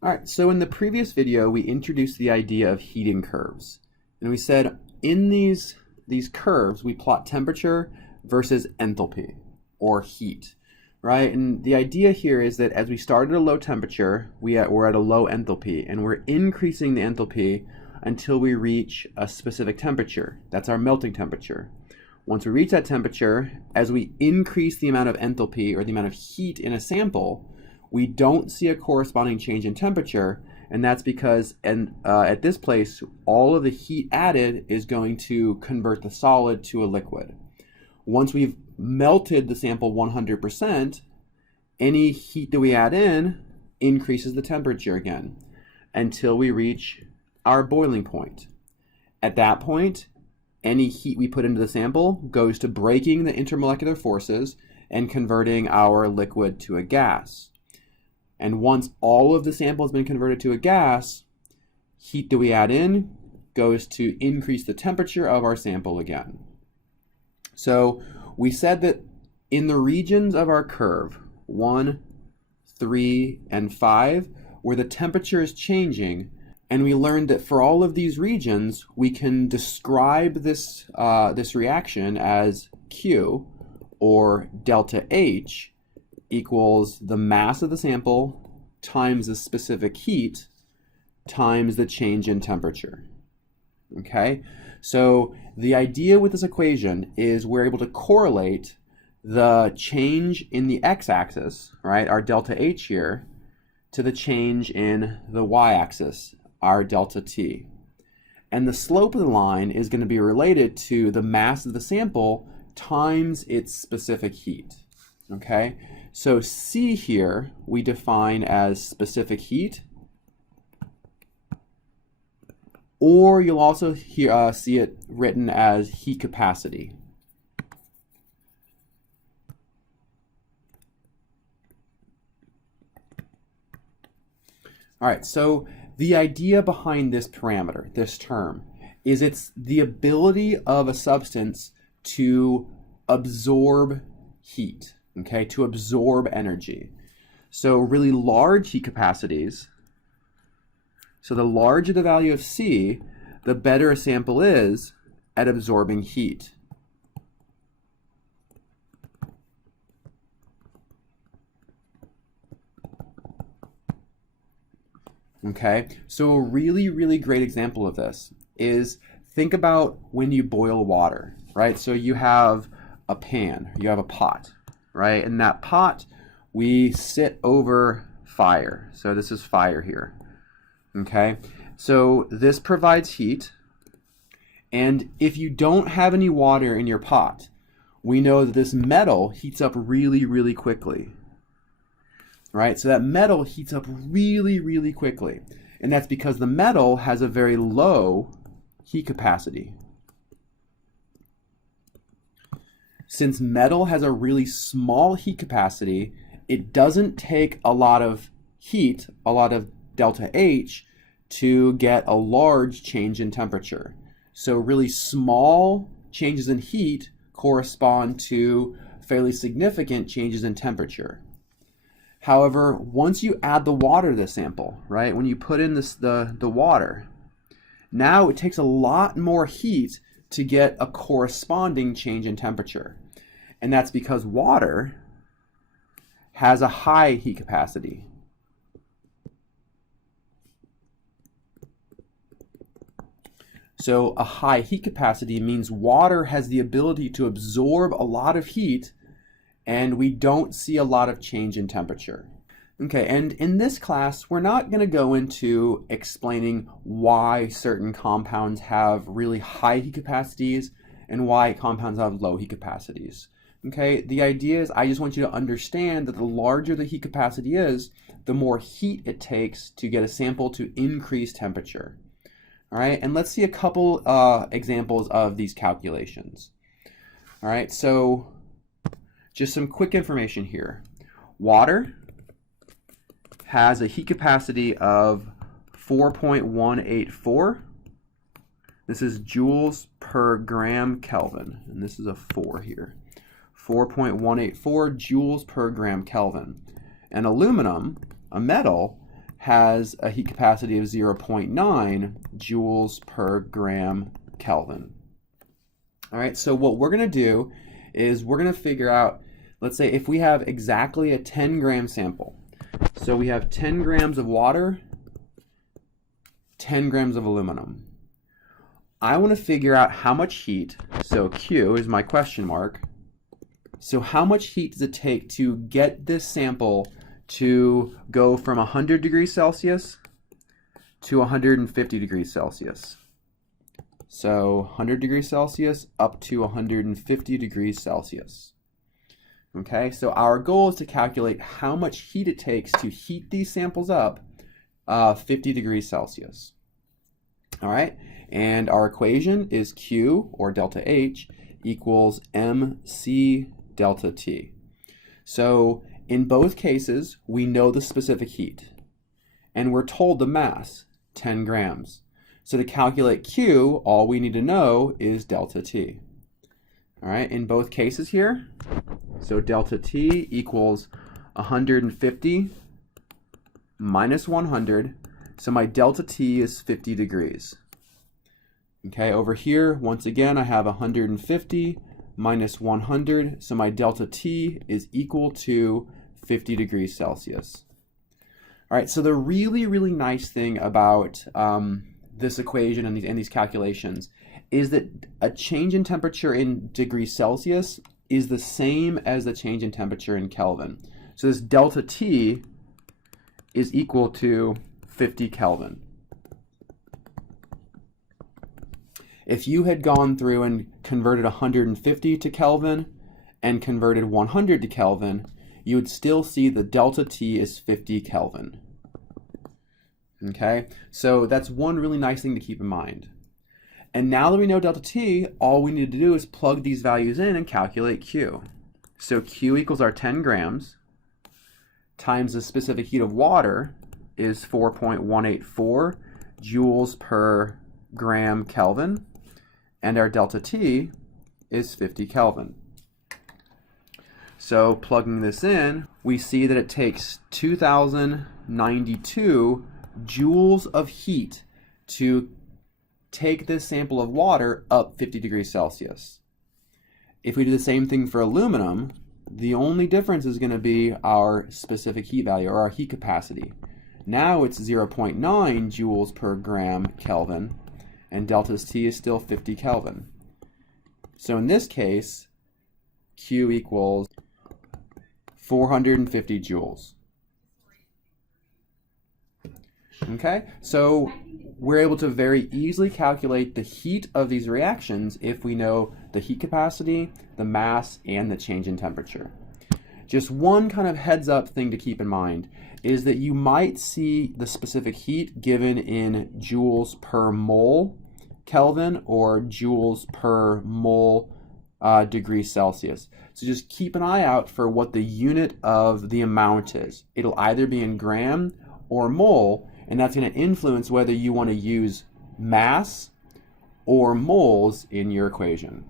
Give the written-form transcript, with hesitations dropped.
All right, so in the previous video, we introduced the idea of heating curves. And we said in these curves, we plot temperature versus enthalpy, or heat, right? And the idea here is that as we start at a low temperature, we're at a low enthalpy, and we're increasing the enthalpy until we reach a specific temperature. That's our melting temperature. Once we reach that temperature, as we increase the amount of enthalpy, or the amount of heat in a sample, we don't see a corresponding change in temperature, and that's because at this place, all of the heat added is going to convert the solid to a liquid. Once we've melted the sample 100%, any heat that we add in increases the temperature again until we reach our boiling point. At that point, any heat we put into the sample goes to breaking the intermolecular forces and converting our liquid to a gas. And once all of the sample has been converted to a gas, heat that we add in goes to increase the temperature of our sample again. So we said that in the regions of our curve, 1, 3, and 5, where the temperature is changing, and we learned that for all of these regions, we can describe this reaction as Q, or delta H, equals the mass of the sample times the specific heat times the change in temperature. Okay, so the idea with this equation is we're able to correlate the change in the x-axis, right, our delta H here, to the change in the y-axis, our delta T. And the slope of the line is going to be related to the mass of the sample times its specific heat. Okay, so C here we define as specific heat, or you'll also see it written as heat capacity. All right, so the idea behind this parameter, this term, is it's the ability of a substance to absorb heat. Okay, to absorb energy. So really large heat capacities, so the larger the value of C, the better a sample is at absorbing heat. Okay, so a really great example of this is, think about when you boil water, right? So you have a pan, you have a pot, right? In that pot, we sit over fire. So this is fire here. Okay, so this provides heat. And if you don't have any water in your pot, we know that this metal heats up really quickly. Right? So that metal heats up really quickly. And that's because the metal has a very low heat capacity. Since metal has a really small heat capacity, it doesn't take a lot of heat, a lot of delta H, to get a large change in temperature. So really small changes in heat correspond to fairly significant changes in temperature. However, once you add the water to the sample, right, when you put in the water, now it takes a lot more heat to get a corresponding change in temperature. And that's because water has a high heat capacity. So a high heat capacity means water has the ability to absorb a lot of heat, and we don't see a lot of change in temperature. Okay, and in this class, we're not going to go into explaining why certain compounds have really high heat capacities and why compounds have low heat capacities. Okay, the idea is I just want you to understand that the larger the heat capacity is, the more heat it takes to get a sample to increase temperature. All right, and let's see a couple examples of these calculations. All right, so just some quick information here. Water has a heat capacity of 4.184. This is joules per gram Kelvin, and this is a 4 here. 4.184 joules per gram Kelvin. And aluminum, a metal, has a heat capacity of 0.9 joules per gram Kelvin. All right, so what we're going to do is we're going to figure out, let's say if we have exactly a 10-gram sample. So we have 10 grams of water, 10 grams of aluminum. I want to figure out how much heat, so Q is my question mark. So how much heat does it take to get this sample to go from 100 degrees Celsius to 150 degrees Celsius? So 100 degrees Celsius up to 150 degrees Celsius. Okay, so our goal is to calculate how much heat it takes to heat these samples up 50 degrees Celsius. All right, and our equation is Q, or delta H, equals mc delta T. So in both cases, we know the specific heat, and we're told the mass, 10 grams. So to calculate Q, all we need to know is delta T. All right, in both cases here, so delta T equals 150 minus 100. So my delta T is 50 degrees. Okay, over here, once again, I have 150 minus 100. So my delta T is equal to 50 degrees Celsius. All right, so the really nice thing about this equation and these calculations is that a change in temperature in degrees Celsius is the same as the change in temperature in Kelvin. So this delta T is equal to 50 Kelvin. If you had gone through and converted 150 to Kelvin and converted 100 to Kelvin, you would still see the delta T is 50 Kelvin. Okay, so that's one really nice thing to keep in mind. And now that we know delta T, all we need to do is plug these values in and calculate Q. So Q equals our 10 grams times the specific heat of water is 4.184 joules per gram Kelvin, and our delta T is 50 Kelvin. So plugging this in, we see that it takes 2,092 joules of heat to take this sample of water up 50 degrees Celsius. If we do the same thing for aluminum, the only difference is going to be our specific heat value, or our heat capacity. Now it's 0.9 joules per gram Kelvin, and delta T is still 50 Kelvin. So in this case, Q equals 450 joules. Okay, so we're able to very easily calculate the heat of these reactions if we know the heat capacity, the mass, and the change in temperature. Just one kind of heads up thing to keep in mind is that you might see the specific heat given in joules per mole Kelvin or joules per mole degrees Celsius. So just keep an eye out for what the unit of the amount is. It'll either be in gram or mole, and that's going to influence whether you want to use mass or moles in your equation.